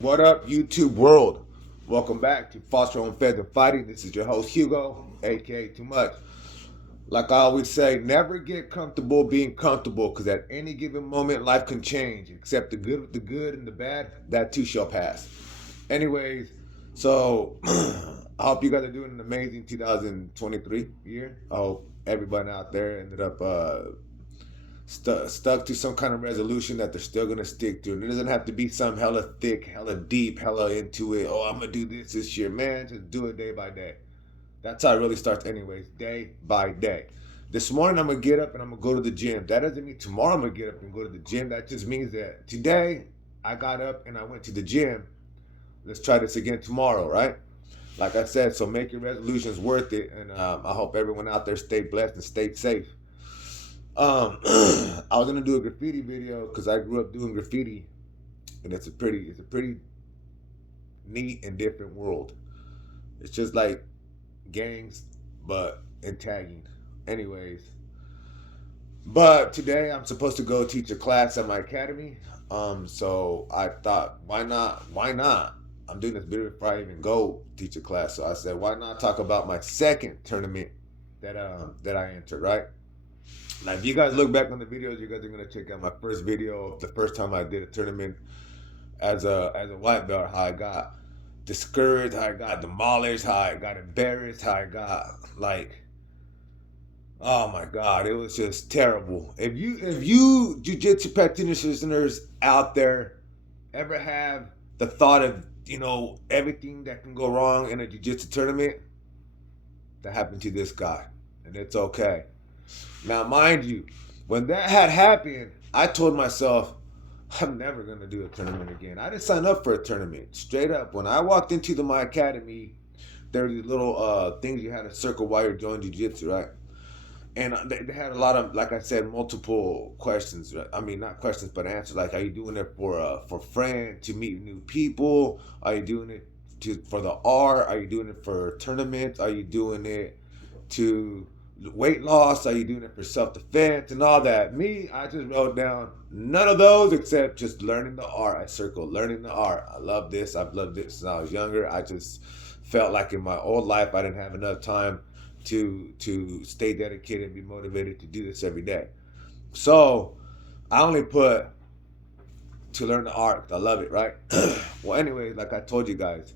What up, YouTube world? Welcome back to Foster Home Feds and Fighting. This is your host, Hugo, aka Too Much. Like I always say, never get comfortable being comfortable because at any given moment, life can change. Except the good with the good and the bad, that too shall pass. Anyways, so I hope you guys are doing an amazing 2023 year. I hope everybody out there ended up stuck to some kind of resolution that they're still gonna stick to. And it doesn't have to be some hella thick, hella deep, hella into it. Oh, I'm gonna do this year, man. Just do it day by day. That's how it really starts, anyways. Day by day. This morning I'm gonna get up and I'm gonna go to the gym. That doesn't mean tomorrow I'm gonna get up and go to the gym. That just means that today I got up and I went to the gym. Let's try this again tomorrow, right? Like I said, so make your resolutions worth it, and I hope everyone out there stay blessed and stay safe. I was gonna do a graffiti video because I grew up doing graffiti, and it's a pretty neat and different world. It's just like gangs, but in tagging. Anyways, but today I'm supposed to go teach a class at my academy. So I thought, why not? Why not? I'm doing this video before I even go teach a class. So I said, why not talk about my second tournament that I entered, right? Now, if you guys look back on the videos, you guys are gonna check out my first video of the first time I did a tournament as a white belt. How I got discouraged, how I got demolished, how I got embarrassed, how I got like, oh my god, it was just terrible. If you jujitsu practitioners out there ever have the thought of everything that can go wrong in a jiu-jitsu tournament, that happened to this guy, and it's okay. Now, mind you, when that had happened, I told myself, I'm never going to do a tournament again. I didn't sign up for a tournament. Straight up. When I walked into my academy, there were these little things you had to circle while you're doing jiu-jitsu, right? And they had a lot of, like I said, multiple questions. Right? I mean, not questions, but answers. Like, are you doing it for friends, to meet new people? Are you doing it for the art? Are you doing it for tournaments? Are you doing it to weight loss? Are you doing it for self defense and all that? Me, I just wrote down none of those except just learning the art. I circled learning the art. I love this. I've loved it since I was younger. I just felt like in my old life I didn't have enough time to stay dedicated and be motivated to do this every day. So I only put to learn the art. I love it, right? Well, anyway, like I told you guys,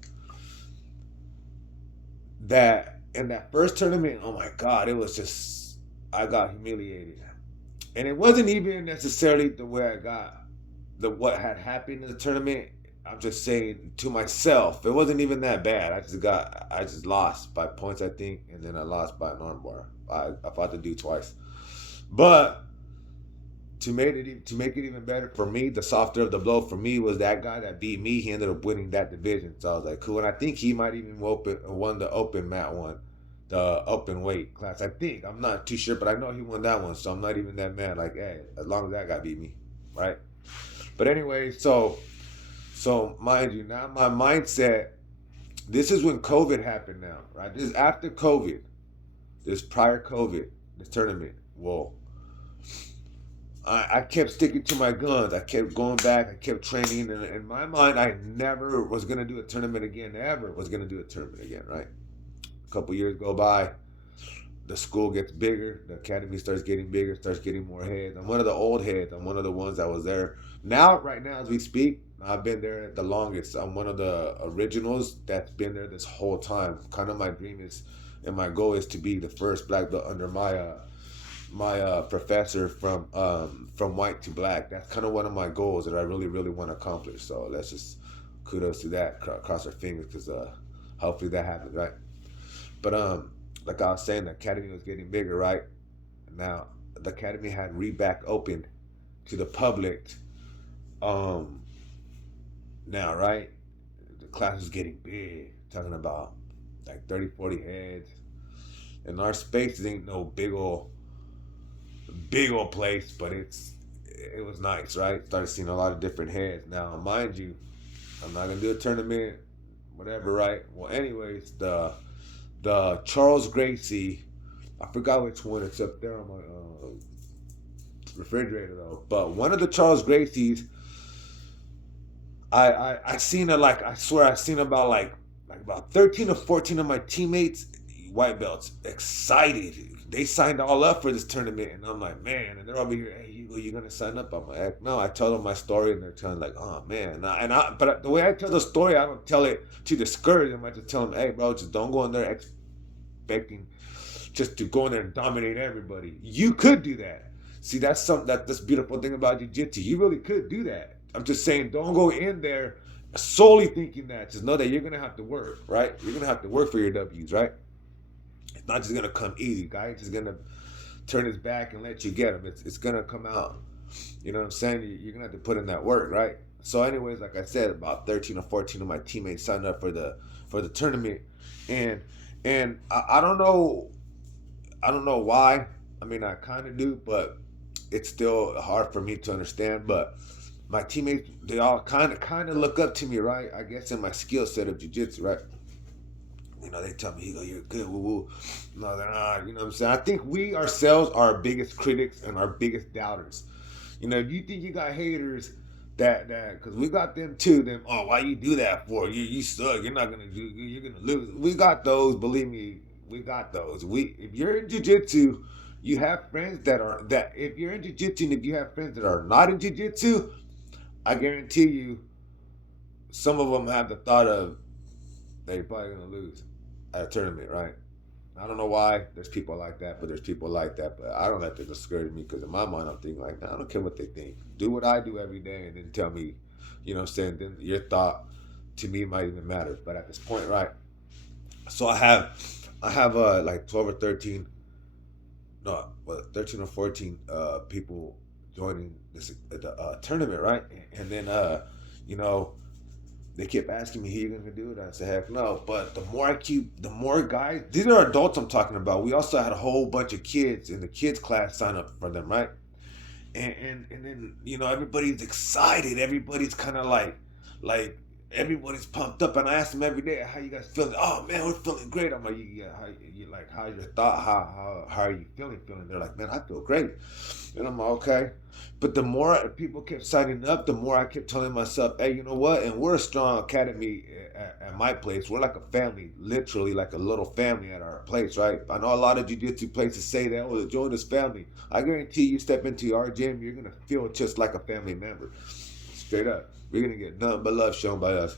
that in that first tournament, oh my god, it was just I got humiliated. And it wasn't even necessarily the way I got the what had happened in the tournament. I'm just saying to myself, it wasn't even that bad. I just lost by points, I think, and then I lost by an armbar. I fought the dude twice. But to make it even better for me, the softer of the blow for me was that guy that beat me. He ended up winning that division, so I was like, cool. And I think he might even won the open mat one, the open weight class. I think I'm not too sure, but I know he won that one, so I'm not even that mad. Like, hey, as long as that guy beat me, right? But anyway, so mind you, now my mindset. This is when COVID happened. Now, right? This is after COVID. This prior COVID. This tournament. Whoa. I kept sticking to my guns. I kept going back. I kept training. And in my mind, I never was going to do a tournament again. Ever was going to do a tournament again, right? A couple years go by. The school gets bigger. The academy starts getting bigger, starts getting more heads. I'm one of the old heads. I'm one of the ones that was there. Now, right now, as we speak, I've been there the longest. I'm one of the originals that's been there this whole time. Kind of my dream is, and my goal is to be the first black belt under my professor from white to black. That's kind of one of my goals that I really really want to accomplish. So let's just kudos to that. Cross our fingers because hopefully that happens, right? But like I was saying, the academy was getting bigger, right? Now the academy had reback opened to the public. Um, Now, right, the class was getting big. Talking about like 30, 40 heads, and our space ain't no big old place, but it was nice, right? Started seeing a lot of different heads. Now, mind you, I'm not gonna do a tournament, whatever, right? Well, anyways, the Charles Gracie, I forgot which one. It's up there on my refrigerator though. But one of the Charles Gracies, I seen it, like, I swear I seen about 13 or 14 of my teammates, white belts, excited. They signed all up for this tournament, and I'm like, man, and they're over here, hey, you gonna sign up? I'm like, heck no. I tell them my story, and they're telling like, oh man, but the way I tell the story, I don't tell it to discourage them. I just tell them, hey, bro, just don't go in there expecting just to go in there and dominate everybody. You could do that. See, that's beautiful thing about jiu-jitsu. You really could do that. I'm just saying, don't go in there solely thinking that. Just know that you're gonna have to work, right? You're gonna have to work for your W's, right? It's not just gonna come easy. Guy just gonna turn his back and let you get him. It's gonna come out. You know what I'm saying? You're gonna have to put in that work, right? So, anyways, like I said, about 13 or 14 of my teammates signed up for the tournament, and I don't know, why. I mean, I kind of do, but it's still hard for me to understand. But my teammates, they all kind of look up to me, right? I guess in my skill set of jiu-jitsu, right? They tell me, you're good, woo woo. No, they're not. You know what I'm saying? I think we ourselves are our biggest critics and our biggest doubters. If you think you got haters, that because we got them too. Then, oh, why you do that for? You suck. You're not gonna do. You're gonna lose. We got those. Believe me, we got those. If you're in jiu-jitsu, you have friends that. If you're in jiu-jitsu and if you have friends that are not in jiu-jitsu, I guarantee you, some of them have the thought of they're probably gonna lose at a tournament, right? I don't know why there's people like that, but there's people like that. But I don't let that discourage me because in my mind I'm thinking like, nah, I don't care what they think. Do what I do every day, and then tell me, you know what I'm saying? Then your thought to me might even matter. But at this point, right? So I have like 12 or 13, no, well, 13 or 14 people joining this tournament, right? And then you know they kept asking me, "Who you gonna do it?" I said, "Heck no!" But the more guys, these are adults I'm talking about. We also had a whole bunch of kids in the kids class sign up for them, right? And then everybody's excited. Everybody's kind of like everybody's pumped up. And I ask them every day, "How you guys feeling?" "Oh man, we're feeling great." I'm like, "Yeah, how you like? How's your thought? How are you feeling? Feeling?" They're like, "Man, I feel great." And I'm like, okay. But the more people kept signing up, the more I kept telling myself, hey, you know what? And we're a strong academy at my place. We're like a family, literally like a little family at our place, right? I know a lot of jiu-jitsu places say that, oh, join this family. I guarantee you step into our gym, you're going to feel just like a family member. Straight up. We're going to get nothing but love shown by us.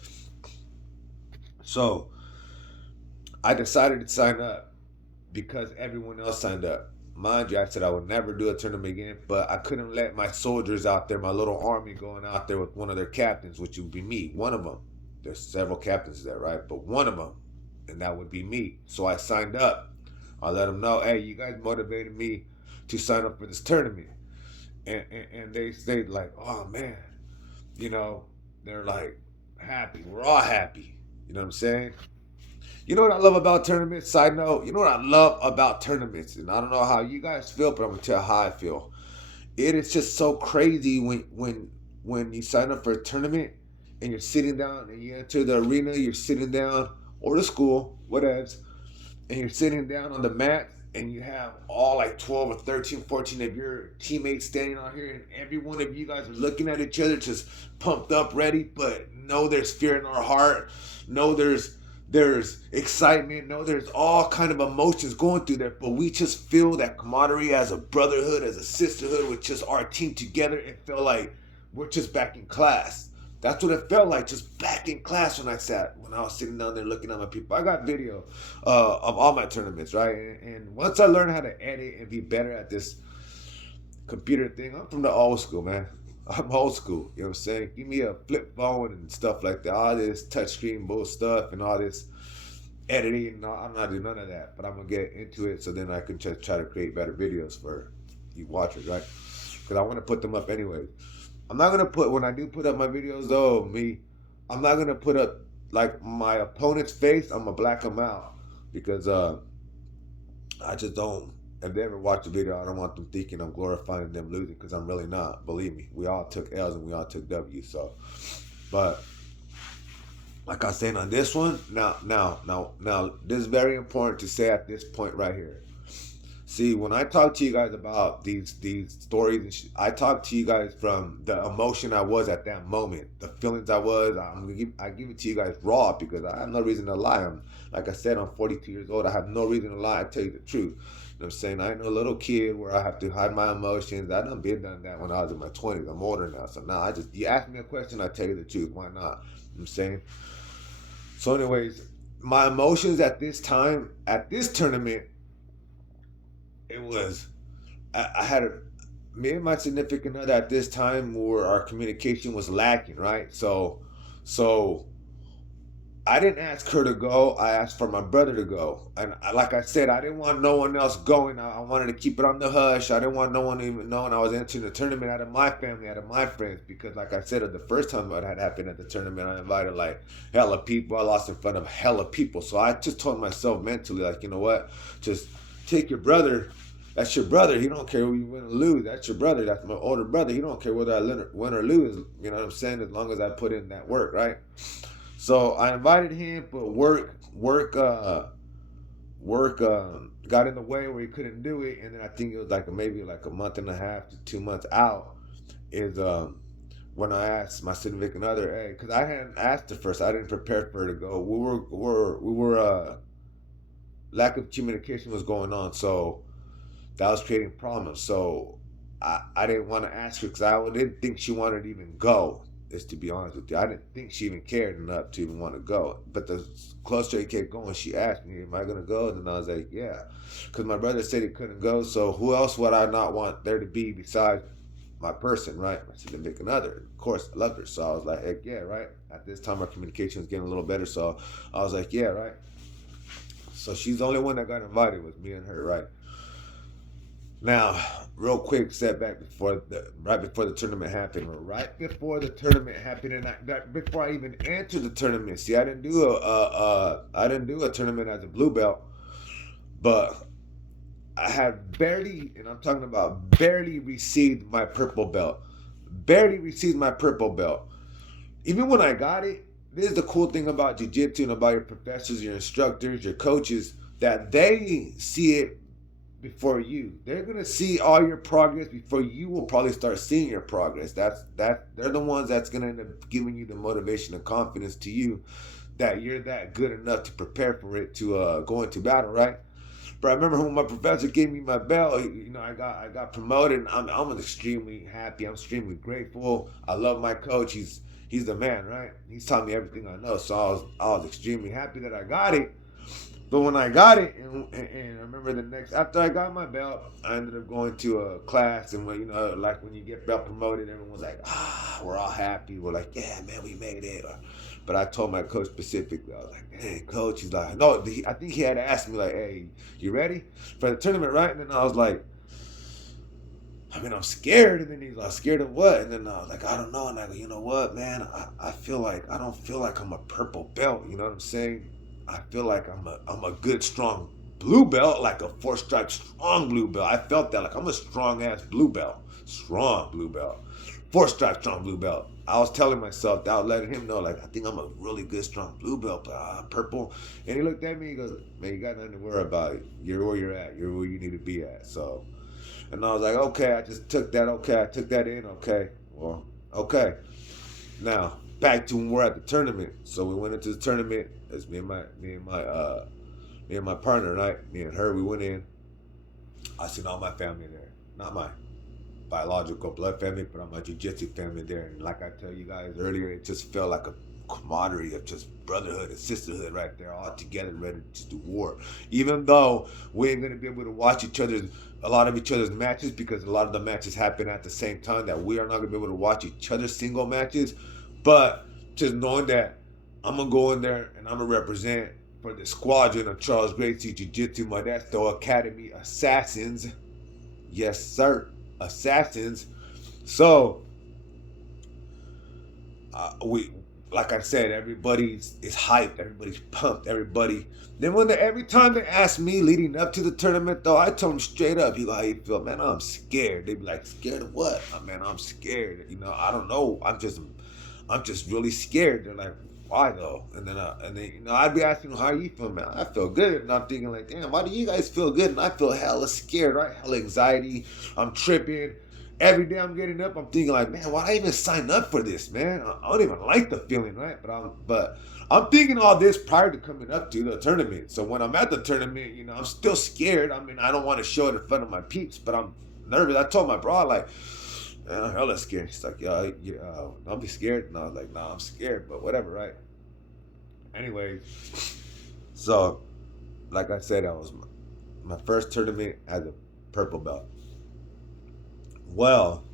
So I decided to sign up because everyone else signed up. Mind you, I said I would never do a tournament again, but I couldn't let my soldiers out there, my little army, going out there with one of their captains, which would be me, one of them. There's several captains there, right? But one of them, and that would be me. So I signed up. I let them know, hey, you guys motivated me to sign up for this tournament. And they stayed like, oh man, you know, they're like happy. We're all happy. You know what I'm saying? You know what I love about tournaments? Side note, you know what I love about tournaments? And I don't know how you guys feel, but I'm gonna tell how I feel. It is just so crazy when you sign up for a tournament and you're sitting down and you enter the arena, you're sitting down, or the school, whatever, and you're sitting down on the mat and you have all like 12 or 13, 14 of your teammates standing out here, and every one of you guys are looking at each other just pumped up, ready, but no, there's fear in our heart. No, there's excitement. No, there's all kind of emotions going through there, but we just feel that camaraderie as a brotherhood, as a sisterhood, with just our team together. It felt like we're just back in class. That's what it felt like, just back in class when I was sitting down there looking at my people. I got video of all my tournaments, right? And once I learned how to edit and be better at this computer thing, I'm from the old school, man. I'm old school, you know what I'm saying? Give me a flip phone and stuff like that. All this touchscreen bull stuff and all this editing. No, I'm not doing none of that, but I'm gonna get into it so then I can just try to create better videos for you watchers, right? Because I want to put them up anyway. I'm not gonna put when I do put up my videos though. I'm not gonna put up like my opponent's face. I'm gonna black them out because I just don't. If they ever watch the video, I don't want them thinking I'm glorifying them losing because I'm really not. Believe me, we all took L's and we all took W's. So, but like I said on this one, now, this is very important to say at this point right here. See, when I talk to you guys about these stories, I talk to you guys from the emotion I was at that moment, the feelings I was. I give it to you guys raw because I have no reason to lie. Like I said, I'm 42 years old. I have no reason to lie. I tell you the truth. You know what I'm saying? I ain't no little kid where I have to hide my emotions. I done that when I was in my 20s. I'm older now, so now you ask me a question, I tell you the truth. Why not? You know what I'm saying? So, anyways, my emotions at this time at this tournament, it was I had me and my significant other at this time where our communication was lacking, right? So I didn't ask her to go. I asked for my brother to go, and like I said, I didn't want no one else going. I wanted to keep it on the hush. I didn't want no one even knowing I was entering the tournament out of my family, out of my friends, because like I said, the first time it had happened at the tournament, I invited like hella people. I lost in front of hella people, so I just told myself mentally, like, you know what, just take your brother. That's your brother. He don't care who you win or lose. That's your brother. That's my older brother. He don't care whether I win or lose. You know what I'm saying? As long as I put in that work, right? So I invited him, but work got in the way where he couldn't do it. And then I think it was like maybe like a month and a half to 2 months out is when I asked my significant other, hey, because I hadn't asked her first. I didn't prepare for her to go. We were lack of communication was going on, so that was creating problems. So I didn't want to ask her because I didn't think she wanted to even go. Just to be honest with you, I didn't think she even cared enough to even want to go. But the closer it kept going, she asked me, "Am I gonna go?" And then I was like, "Yeah," because my brother said he couldn't go. So who else would I not want there to be besides my person, right? My significant other. Of course, I loved her, so I was like, "Heck yeah, right." At this time, our communication was getting a little better, so I was like, "Yeah, right." So she's the only one that got invited was me and her, right? Now, real quick setback before the right before the tournament happened. Right before the tournament happened, and before I even entered the tournament. See, I didn't do a tournament as a blue belt, but I had barely, and I'm talking about barely received my purple belt. Barely received my purple belt. Even when I got it, this is the cool thing about jiu-jitsu and about your professors, your instructors, your coaches, that they see it before you. They're gonna see all your progress before you will probably start seeing your progress. They're the ones that's gonna end up giving you the motivation and confidence to you that you're that good enough to prepare for it to go into battle, right? But I remember when my professor gave me my belt, I got promoted. And I'm extremely happy. I'm extremely grateful. I love my coach. He's the man, right? He's taught me everything I know. So I was extremely happy that I got it. But when I got it, and I remember after I got my belt, I ended up going to a class, and when like when you get belt promoted, everyone's like, we're all happy. We're like, yeah, man, we made it. But I told my coach specifically, I was like, hey, coach, he's like, no, I think he had asked me like, hey, you ready for the tournament, right? And then I was like, I mean, I'm scared. And then he's like, scared of what? And then I was like, I don't know. And I go, you know what, man? I feel like I don't feel like I'm a purple belt. You know what I'm saying? I feel like I'm a good strong blue belt, like a 4 stripe strong blue belt. I felt that like I'm a strong ass blue belt, strong blue belt, 4 stripe strong blue belt. I was telling myself that, I was letting him know like I think I'm a really good strong blue belt, but purple. And he looked at me, he goes, man, you got nothing to worry about. You're where you're at. You're where you need to be at. So, and I was like, okay, I just took that. Okay, I took that in. Okay, well, okay. Now back to when we're at the tournament. So we went into the tournament. It's me and my partner, right? Me and her, we went in. I seen all my family there. Not my biological blood family, but all my jiu-jitsu family there. And like I tell you guys earlier, it just felt like a camaraderie of just brotherhood and sisterhood right there, all together, ready to do war. Even though we ain't gonna be able to watch a lot of each other's matches because a lot of the matches happen at the same time that we are not gonna be able to watch each other's single matches. But just knowing that I'm gonna go in there and I'm gonna represent for the squadron of Charles Gracie Jiu-Jitsu Modesto Academy Assassins. Yes, sir. Assassins. So we like I said, everybody is hyped, everybody's pumped, everybody. Then every time they ask me leading up to the tournament, though, I told them straight up, "You go, how you feel, man? I'm scared." They be like, "Scared of what?" Man, I'm scared. I don't know. I'm just really scared. They're like, why though? And then I'd be asking him, how you feel, man? I feel good, and I'm thinking like, damn, why do you guys feel good? And I feel hella scared, right? Hella anxiety. I'm tripping. Every day I'm getting up, I'm thinking like, man, why did I even sign up for this, man? I don't even like the feeling, right? But I'm thinking all this prior to coming up to the tournament. So when I'm at the tournament, I'm still scared. I mean, I don't want to show it in front of my peeps, but I'm nervous. I told my bro, like, man, I'm hella scared. He's like, don't be scared. And I was like, nah, I'm scared, but whatever, right? Anyway, so like I said, that was my first tournament as a purple belt. Well,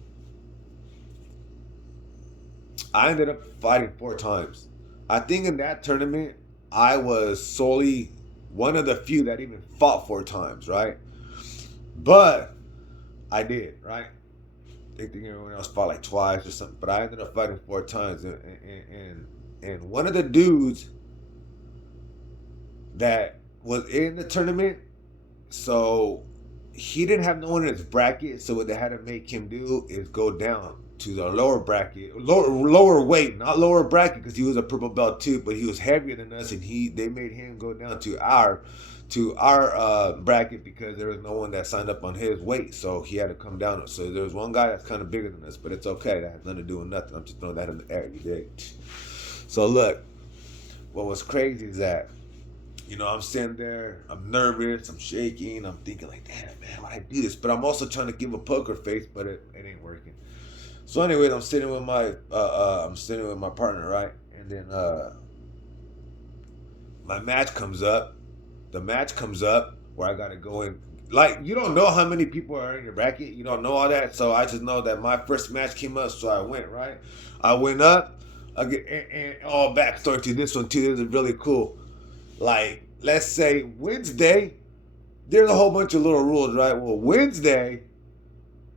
I ended up fighting 4 times. I think in that tournament, I was solely one of the few that even fought 4 times, right? But I did, right? They think everyone else fought like twice or something, but I ended up fighting 4 times, and one of the dudes that was in the tournament, so he didn't have no one in his bracket. So what they had to make him do is go down to the lower bracket, lower weight, not lower bracket, because he was a purple belt too, but he was heavier than us, and they made him go down to our bracket because there was no one that signed up on his weight, so he had to come down. So there was one guy that's kind of bigger than us, but it's okay. That has nothing to do with nothing. I'm just throwing that in the air. You dig? So look, what was crazy is that I'm sitting there, I'm nervous, I'm shaking, I'm thinking like, damn man, why I do this? But I'm also trying to give a poker face, but it ain't working. So anyways, I'm sitting with my partner, right? And then my match comes up. The match comes up where I gotta go in. Like, you don't know how many people are in your bracket. You don't know all that. So I just know that my first match came up, so I went, right? I went up. And all backstory to this one too. This is really cool. Like, let's say Wednesday, there's a whole bunch of little rules, right? Well, Wednesday,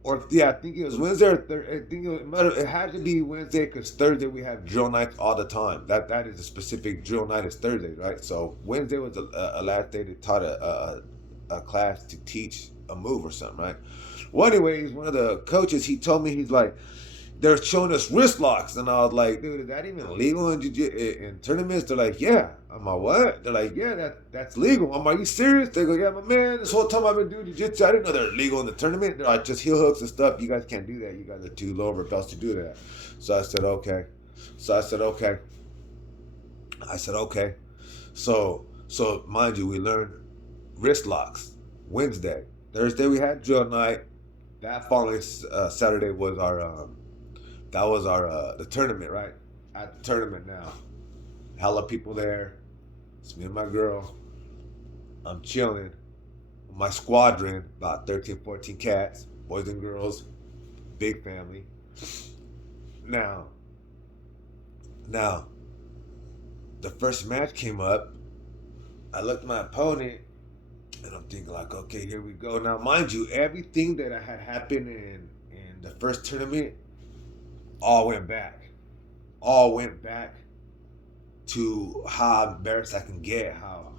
or yeah, I think it was Wednesday or Thursday. I think it had to be Wednesday because Thursday we have drill nights all the time. That is a specific drill night is Thursday, right? So Wednesday was a last day to taught a class to teach a move or something, right? Well, anyways, one of the coaches, he told me, he's like, they're showing us wrist locks, and I was like, dude, is that even legal in tournaments? They're like, yeah. I'm like, what? They're like, yeah, that's legal. I'm like, you serious? They go, yeah, but man, this whole time I've been doing jiu-jitsu, I didn't know they're legal in the tournament. They're like, just heel hooks and stuff. You guys can't do that. You guys are too lower belts to do that. So I said, okay. So I said, okay. I said, okay. So mind you, we learned wrist locks Wednesday. Thursday we had drill night. That following Saturday was our the tournament, right? At the tournament now, hella people there. It's me and my girl. I'm chilling. My squadron, about 13, 14 cats, boys and girls, big family. Now, now, the first match came up. I looked at my opponent, and I'm thinking like, okay, here we go. Now, mind you, everything that I had happened in the first tournament all went back. All went back to how embarrassed I can get, how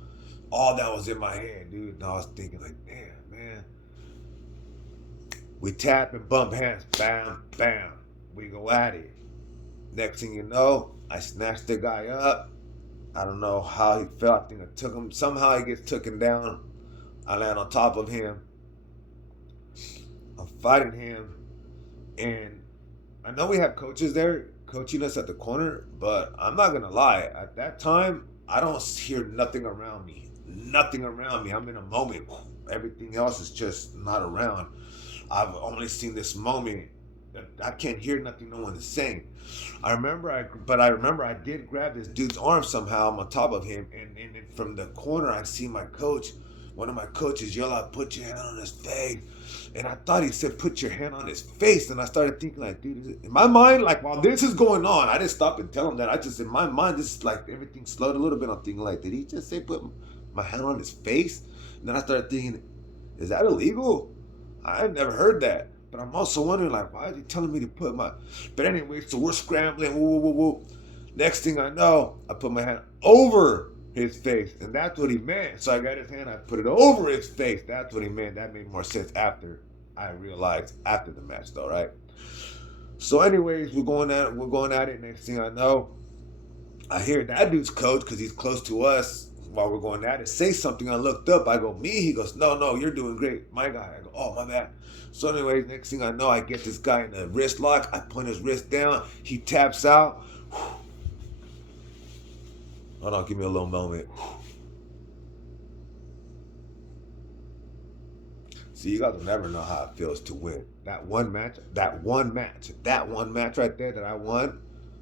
all that was in my head, dude. And I was thinking like, damn, man. We tap and bump hands, bam, bam. We go at it. Next thing you know, I snatched the guy up. I don't know how he felt. I think I took him. Somehow he gets taken down. I land on top of him. I'm fighting him. And I know we have coaches there coaching us at the corner, but I'm not gonna lie. At that time, I don't hear nothing around me. Nothing around me. I'm in a moment. Everything else is just not around. I've only seen this moment. I can't hear nothing no one is saying. I remember I did grab this dude's arm somehow. I'm on top of him, and from the corner I see my coach. One of my coaches yell out, "Put your hand on his face." And I thought he said, "Put your hand on his face." And I started thinking like, dude, in my mind, like while this is going on, I didn't stop and tell him that. I just, in my mind, this is like everything slowed a little bit. I'm thinking like, did he just say put my hand on his face? And then I started thinking, is that illegal? I've never heard that. But I'm also wondering like, why is he telling me to put my, but anyway, so we're scrambling, woo, woo, woo, woo. Next thing I know, I put my hand over his face, and that's what he meant. So I got his hand, I put it over his face. That's what he meant. That made more sense after I realized after the match, though, right? So, anyways, we're going at it. Next thing I know, I hear that dude's coach, because he's close to us while we're going at it, say something. I looked up. I go, me? He goes, no, no, you're doing great. My guy. I go, oh, my bad. So anyways, next thing I know, I get this guy in a wrist lock. I point his wrist down. He taps out. Hold on, give me a little moment. See, you guys will never know how it feels to win. That one match right there that I won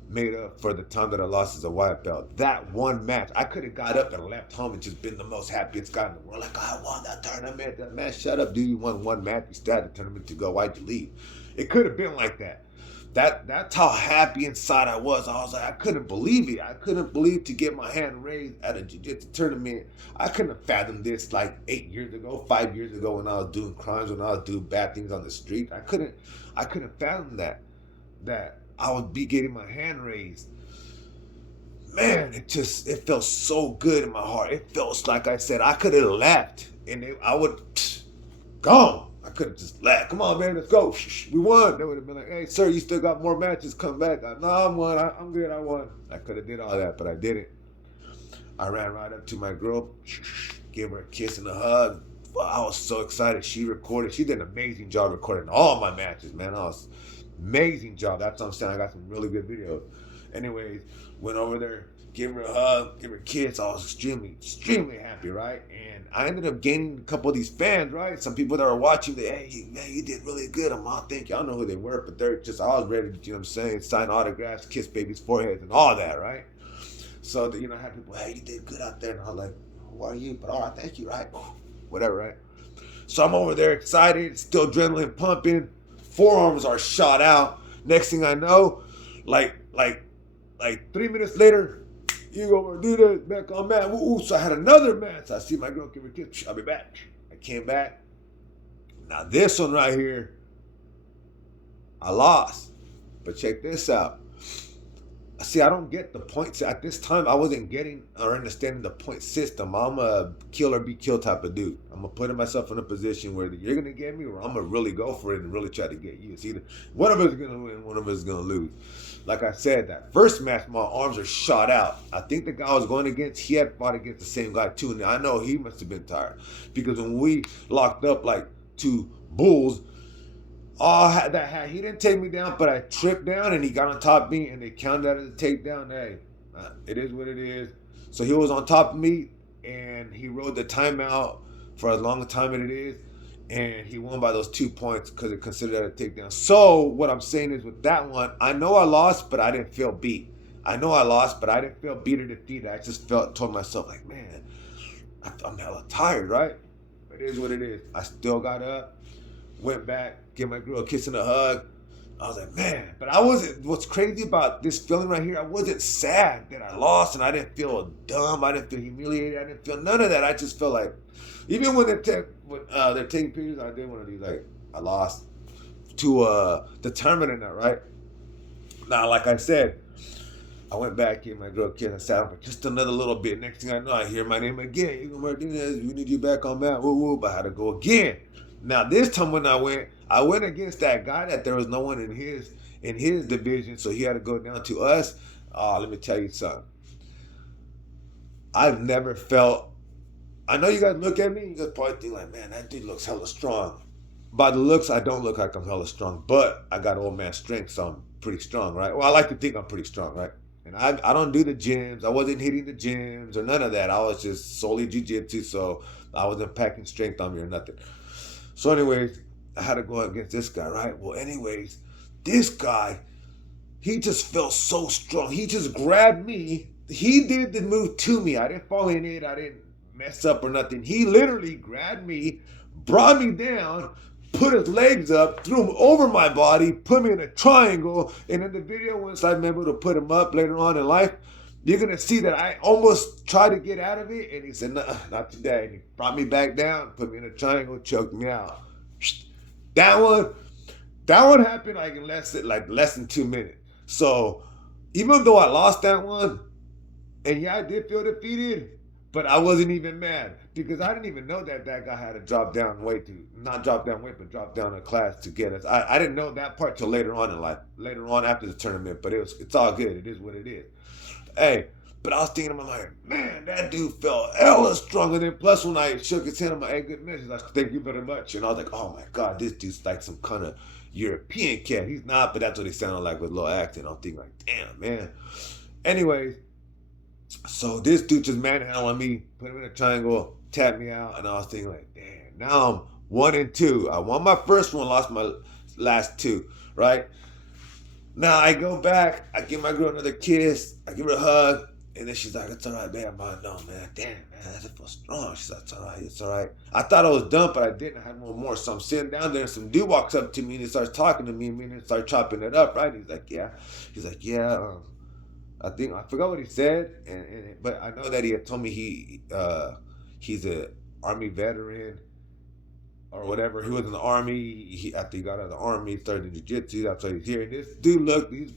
made up for the time that I lost as a white belt. That one match, I could have got up and left home and just been the most happiest guy in the world. Like, I won that tournament. That man, shut up, dude. You won one match. You still had the tournament to go. Why'd you leave? It could have been like that. That's how happy inside I was. I was like, I couldn't believe it. I couldn't believe to get my hand raised at a jiu-jitsu tournament. I couldn't have fathomed this like 8 years ago, 5 years ago, when I was doing crimes, when I was doing bad things on the street. I couldn't fathom that I would be getting my hand raised. Man, it felt so good in my heart. It felt like I said I could have left and I would gone. I could have just left. Come on, man, let's go. We won. They would have been like, hey, sir, you still got more matches. Come back. No, I'm won. I'm good. I won. I could have did all that, but I didn't. I ran right up to my girl, gave her a kiss and a hug. Well, I was so excited. She recorded. She did an amazing job recording all my matches, man. Amazing job. That's what I'm saying. I got some really good videos. Anyways, went over there, gave her a hug, gave her a kiss. I was extremely, extremely happy, right? And I ended up gaining a couple of these fans, right? Some people that were watching, hey, man, you did really good. I'm all, thank you. I don't know who they were, but they're just, I was ready to, you know what I'm saying, sign autographs, kiss babies' foreheads, and all that, right? So, I had people, hey, you did good out there. And I was like, who are you? But all right, thank you, right? Whatever, right? So I'm over there excited, still adrenaline pumping. Forearms are shot out. Next thing I know, like 3 minutes later, you go do that back on mat. Ooh, so I had another match. I see my girl give her a kiss. I'll be back. I came back. Now this one right here, I lost. But check this out. See, I don't get the points. At this time, I wasn't getting or understanding the point system. I'm a kill or be killed type of dude. I'm going to put myself in a position where you're going to get me or I'm going to really go for it and really try to get you. It's either one of us is going to win, one of us is going to lose. Like I said, that first match, my arms are shot out. I think the guy I was going against, he had fought against the same guy too. And I know he must have been tired. Because when we locked up like two bulls, he didn't take me down, but I tripped down and he got on top of me and they counted that as a takedown. Hey, it is what it is. So he was on top of me and he rode the timeout for as long a time as it is. And he won by those 2 points because it considered that a takedown. So what I'm saying is with that one, I know I lost, but I didn't feel beat. I know I lost, but I didn't feel beat or defeated. I just told myself like, man, I'm hella tired, right? It is what it is. I still got up. Went back, gave my girl a kiss and a hug. I was like, man, but I wasn't, what's crazy about this feeling right here, I wasn't sad that I lost and I didn't feel dumb. I didn't feel humiliated. I didn't feel none of that. I just felt like, even when they're taking pictures, I did one of these, like, I lost to the tournament and that, right? Now, like I said, I went back, gave my girl a kiss, and sat down for just another little bit. Next thing I know, I hear my name again. Hugo Martinez, we need you back on mat. Woo woo, but I had to go again. Now this time when I went against that guy that there was no one in his division, so he had to go down to us. Let me tell you something. I've never felt. I know you guys look at me, you guys probably think like, man, that dude looks hella strong. By the looks, I don't look like I'm hella strong, but I got old man strength, so I'm pretty strong, right? Well, I like to think I'm pretty strong, right? And I don't do the gyms. I wasn't hitting the gyms or none of that. I was just solely jiu-jitsu, so I wasn't packing strength on me or nothing. So anyways, I had to go against this guy, right? Well, anyways, this guy, he just felt so strong. He just grabbed me. He did the move to me. I didn't fall in it. I didn't mess up or nothing. He literally grabbed me, brought me down, put his legs up, threw him over my body, put me in a triangle. And in the video, once I'm able to put him up later on in life, you're going to see that I almost tried to get out of it. And he said, nah, not today. And he brought me back down, put me in a triangle, choked me out. That one happened like in less than 2 minutes. So even though I lost that one, and yeah, I did feel defeated, but I wasn't even mad because I didn't even know that guy had to drop down weight not drop down weight, but drop down a class to get us. I didn't know that part till later on in life, later on after the tournament, but it's all good. It is what it is. Hey, but I was thinking in my mind, man, that dude felt hella strong. And then plus when I shook his hand, I'm like, hey, good man. He's like, thank you very much. And I was like, oh my God, this dude's like some kind of European cat. He's not, but that's what he sounded like with a little accent. I'm thinking like, damn, man. Anyways, so this dude just manhandling me, put him in a triangle, tapped me out, and I was thinking like, damn, now I'm 1-2. I won my first one, lost my last two, right? Now I go back, I give my girl another kiss, I give her a hug, and then she's like, "It's all right, babe." I'm like, "No, man, damn, man, that feel strong." She's like, "It's all right, it's all right." I thought I was done, but I didn't. I had one more, so I'm sitting down there, and some dude walks up to me and he starts talking to me, and me and start chopping it up, right? He's like, "Yeah," he's like, "Yeah." I think I forgot what he said, but I know that he had told me he's a army veteran or whatever. He was in the army. After he got out of the army, he started jiu-jitsu. That's why he's here. And this dude looked, he's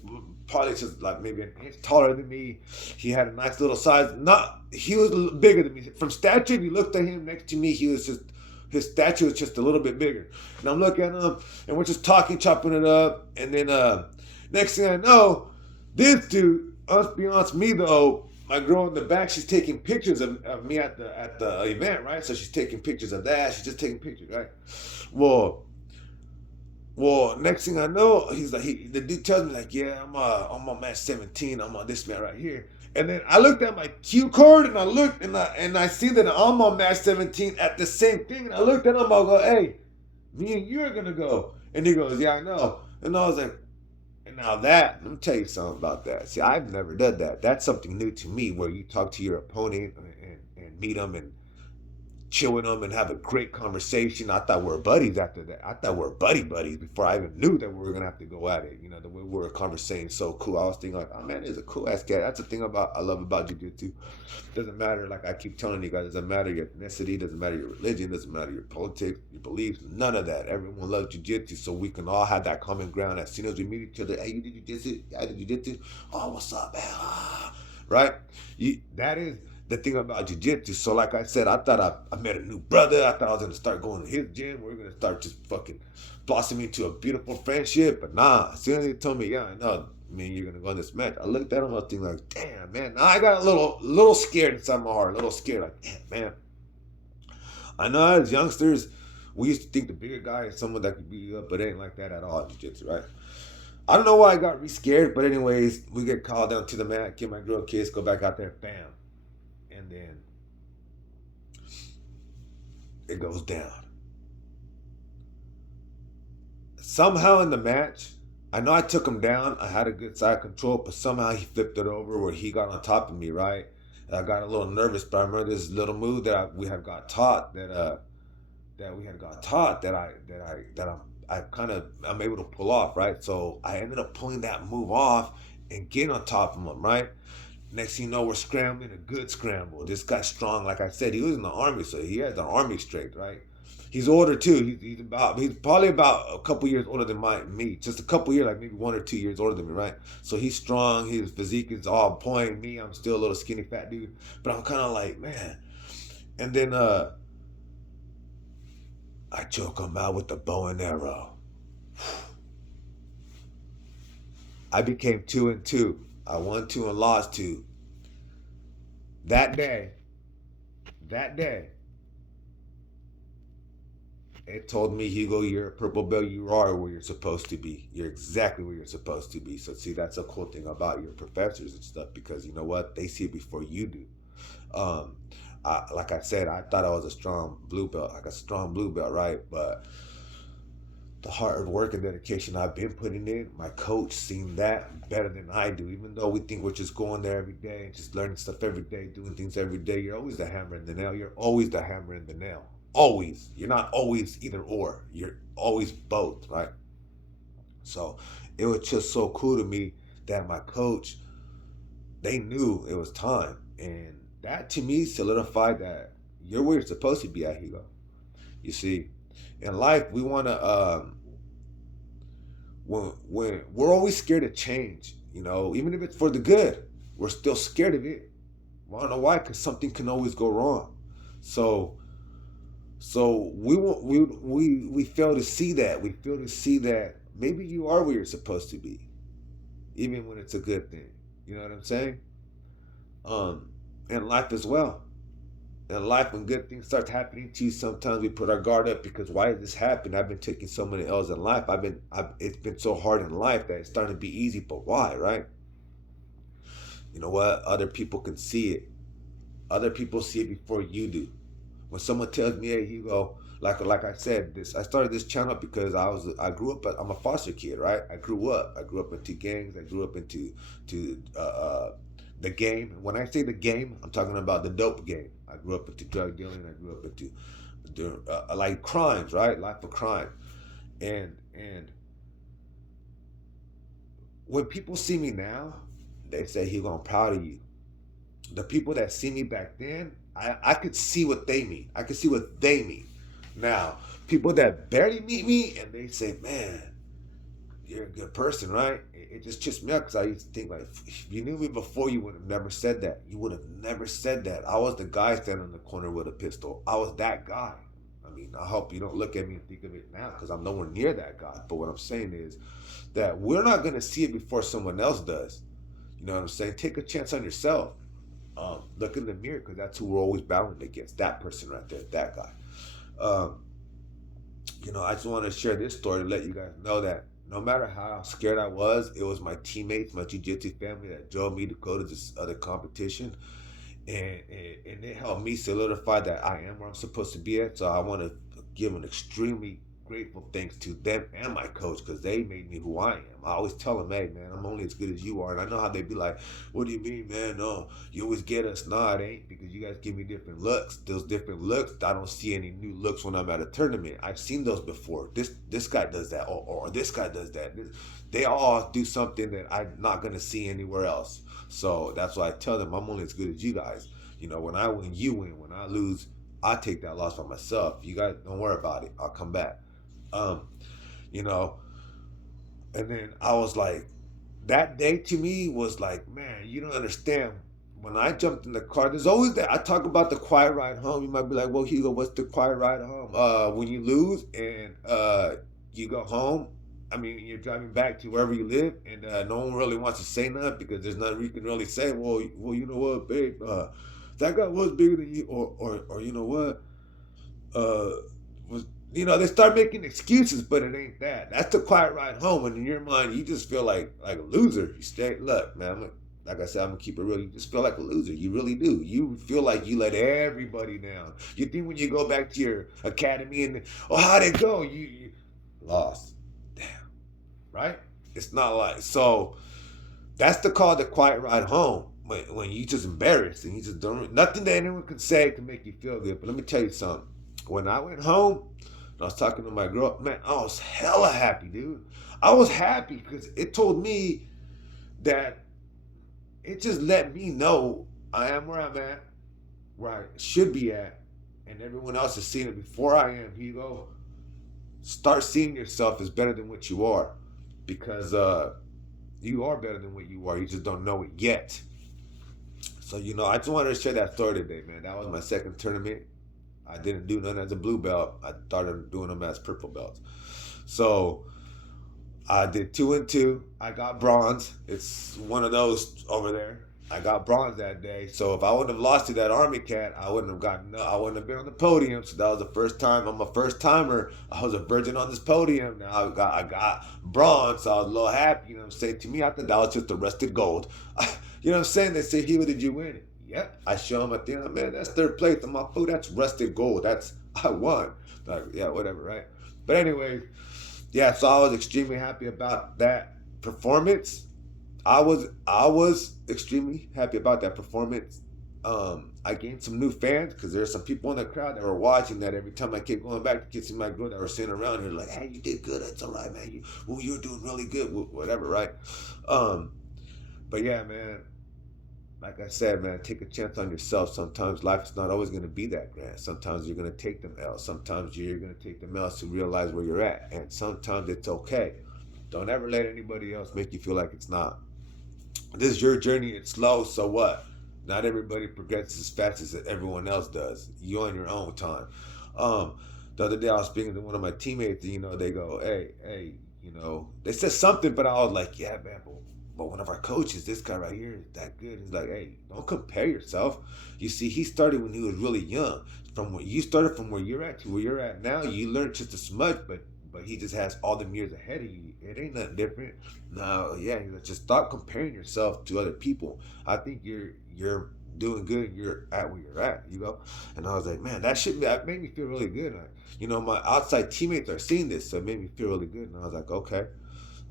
probably just like maybe an inch taller than me. He had a nice little size. Not he was bigger than me. From stature, if you looked at him next to me, he was just his stature was just a little bit bigger. And I'm looking at him, and we're just talking, chopping it up. And then next thing I know, this dude, let's be honest, me though, my girl in the back, she's taking pictures of me at the event, right? So she's taking pictures of that. She's just taking pictures, right? Well, next thing I know, he's like, the dude tells me like, yeah, I'm on match 17. I'm on this man right here. And then I looked at my cue card and I looked and I see that I'm on match 17 at the same thing. And I looked at him, I go, hey, me and you are gonna go. And he goes, yeah, I know. And I was like, and now that, let me tell you something about that. See, I've never done that. That's something new to me where you talk to your opponent and meet them and chill with them and have a great conversation. I thought we were buddies after that. I thought we were buddies before I even knew that we were gonna have to go at it. You know, the way we were conversating so cool. I was thinking like, oh man, he's a cool ass guy. That's the thing I love about jiu-jitsu. Doesn't matter, like I keep telling you guys, doesn't matter your ethnicity, doesn't matter your religion, doesn't matter your politics, your beliefs, none of that. Everyone loves jiu-jitsu, so we can all have that common ground. As soon as we meet each other, hey, you did jiu-jitsu? Yeah, I did jiu-jitsu. Oh, what's up, man? Right? That is the thing about jiu-jitsu. So like I said, I thought I met a new brother. I thought I was gonna start going to his gym. We are gonna start just fucking blossoming into a beautiful friendship. But nah, as soon as he told me, yeah, I know, man, you're gonna go in this match, I looked at him, I was thinking like, damn, man. Now I got a little scared inside my heart, a little scared, like, damn, man. I know as youngsters, we used to think the bigger guy is someone that could beat you up, but it ain't like that at all in jiu-jitsu, right? I don't know why I got re-scared, but anyways, we get called down to the mat, get my girl a kiss, go back out there, bam. And then it goes down. Somehow in the match, I know I took him down. I had a good side control, but somehow he flipped it over where he got on top of me, right? And I got a little nervous, but I remember this little move we had got taught that we had got taught I'm able to pull off, right? So I ended up pulling that move off and getting on top of him, right? Next thing you know, we're scrambling, a good scramble. This guy's strong, like I said, he was in the army, so he has the army strength, right? He's older too. He's probably about a couple years older than me, just a couple years, like maybe 1 or 2 years older than me, right? So he's strong. His physique is all point. Me, I'm still a little skinny fat dude, but I'm kind of like, man. And then I choke him out with the bow and arrow. I became 2-2. I won 2 and lost 2. That day, it told me, Hugo, you're a purple belt. You are where you're supposed to be. You're exactly where you're supposed to be. So see, that's a cool thing about your professors and stuff, because you know what? They see it before you do. Um, like I said, I thought I was a strong blue belt, like a strong blue belt, right? But the hard work and dedication I've been putting in, my coach seen that better than I do. Even though we think we're just going there every day and just learning stuff every day, doing things every day, you're always the hammer and the nail. You're always the hammer and the nail. Always. You're not always either or. You're always both, right? So it was just so cool to me that my coach, they knew it was time. And that to me solidified that you're where you're supposed to be at, Hugo. You see, in life, we want to when we're always scared of change, you know, even if it's for the good, we're still scared of it. I don't know why, because something can always go wrong. So we fail to see that. We fail to see that maybe you are where you're supposed to be, even when it's a good thing. You know what I'm saying? um, in life as well. In life, when good things start happening to you, sometimes we put our guard up because why did this happen? I've been taking so many L's in life. It's been so hard in life that it's starting to be easy. But why, right? You know what? Other people can see it. Other people see it before you do. When someone tells me, "Hey, Hugo," like I said, this I started this channel because I grew up. I'm a foster kid, right? I grew up. I grew up into gangs. I grew up into to the game. When I say the game, I'm talking about the dope game. I grew up into drug dealing. I grew up into like crimes, right? Life of crime. And when people see me now, they say, "Hugo, I'm proud of you." The people that see me back then, I could see what they mean. I could see what they mean. Now, people that barely meet me and they say, "Man, you're a good person," right? It just chips me up because I used to think like, if you knew me before, you would have never said that. You would have never said that. I was the guy standing in the corner with a pistol. I was that guy. I mean, I hope you don't look at me and think of it now because I'm nowhere near that guy. But what I'm saying is that we're not going to see it before someone else does. You know what I'm saying? Take a chance on yourself. Look in the mirror because that's who we're always battling against. That person right there, that guy. Um, I just want to share this story to let you guys know that no matter how scared I was, it was my teammates, my jiu-jitsu family that drove me to go to this other competition, and it helped me solidify that I am where I'm supposed to be at. So I want to give an extremely grateful thanks to them and my coach because they made me who I am. I always tell them, "Hey man, I'm only as good as you are," and I know how they be like, "What do you mean, man? No, you always get us." Nah, it ain't because you guys give me different looks. Those different looks, I don't see any new looks when I'm at a tournament. I've seen those before. This guy does that, or this guy does that. They all do something that I'm not gonna see anywhere else. So that's why I tell them I'm only as good as you guys. When I win, you win. When I lose, I take that loss by myself. You guys don't worry about it. I'll come back. Um, you know, and then I was like, that day to me was like, man, you don't understand. When I jumped in the car, there's always that. I talk about the quiet ride home. You might be like, well, Hugo, what's the quiet ride home? When you lose and you go home, I mean, you're driving back to wherever you live, and no one really wants to say nothing because there's nothing you can really say. Well, you know what, babe? That guy was bigger than you, or you know what? uh was they start making excuses, but it ain't that. That's the quiet ride home, and in your mind, you just feel like a loser. You stay, look, man. Like I said, I'm gonna keep it real. You just feel like a loser. You really do. You feel like you let everybody down. You think when you go back to your academy and how'd it go? You lost. Damn, right? It's not like so. That's the quiet ride home. When you just embarrassed and you just don't nothing that anyone can say can make you feel good. But let me tell you something. When I went home and I was talking to my girl, man, I was hella happy, dude. I was happy because it told me that it just let me know I am where I'm at, where I should be at, and everyone else is seeing it before I am. Hugo, start seeing yourself as better than what you are, because you are better than what you are. You just don't know it yet. So I just wanted to share that story today, man. That was my second tournament. I didn't do none as a blue belt. I started doing them as purple belts. So I did 2 and 2. I got bronze. It's one of those over there. I got bronze that day. So if I wouldn't have lost to that Army cat, I wouldn't have gotten. I wouldn't have been on the podium. So that was the first time. I'm a first timer. I was a virgin on this podium. Now I got bronze. So I was a little happy. You know what I'm saying? To me, I thought that was just the rusted gold. You know what I'm saying? They say, "Hugo, did you win it?" Yep. I show them at the end. Man, that's third place on my food. That's rusted gold. I won. Like, yeah, whatever, right? But anyway, yeah. So I was extremely happy about that performance. I was extremely happy about that performance. I gained some new fans because there's some people in the crowd that were watching that every time I kept going back to kissing my girl that were sitting around here like, "Hey, you did good. It's all right, man. You're doing really good. Whatever, right?" Um, but yeah, man. Like I said, man, take a chance on yourself. Sometimes life is not always going to be that grand. Sometimes you're going to take them L's. Sometimes you're going to take them L's to realize where you're at. And sometimes it's okay. Don't ever let anybody else make you feel like it's not. This is your journey. It's slow, so what? Not everybody progresses as fast as everyone else does. You on your own time. Um, the other day I was speaking to one of my teammates, and they go, "Hey, hey," they said something, but I was like, "Yeah, man, but one of our coaches, this guy right here, is that good. He's like, hey, don't compare yourself. You see, he started when he was really young. From where you started, from where you're at to where you're at now, you learned just as much, but he just has all them years ahead of you. It ain't nothing different. No, yeah, he's like, just stop comparing yourself to other people. I think you're doing good. You're at where you're at, you know. And I was like, man, that made me feel really good. You know, my outside teammates are seeing this, so it made me feel really good. And I was like, okay,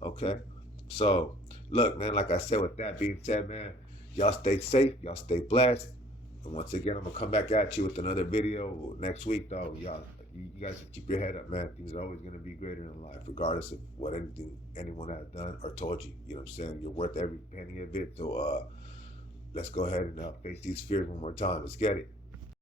okay. So, look, man, like I said, with that being said, man, y'all stay safe, y'all stay blessed. And once again, I'm gonna come back at you with another video next week, though. Y'all, you guys can keep your head up, man. Things are always gonna be greater in life, regardless of what anyone has done or told you. You know what I'm saying? You're worth every penny of it. So, let's go ahead and face these fears one more time. Let's get it.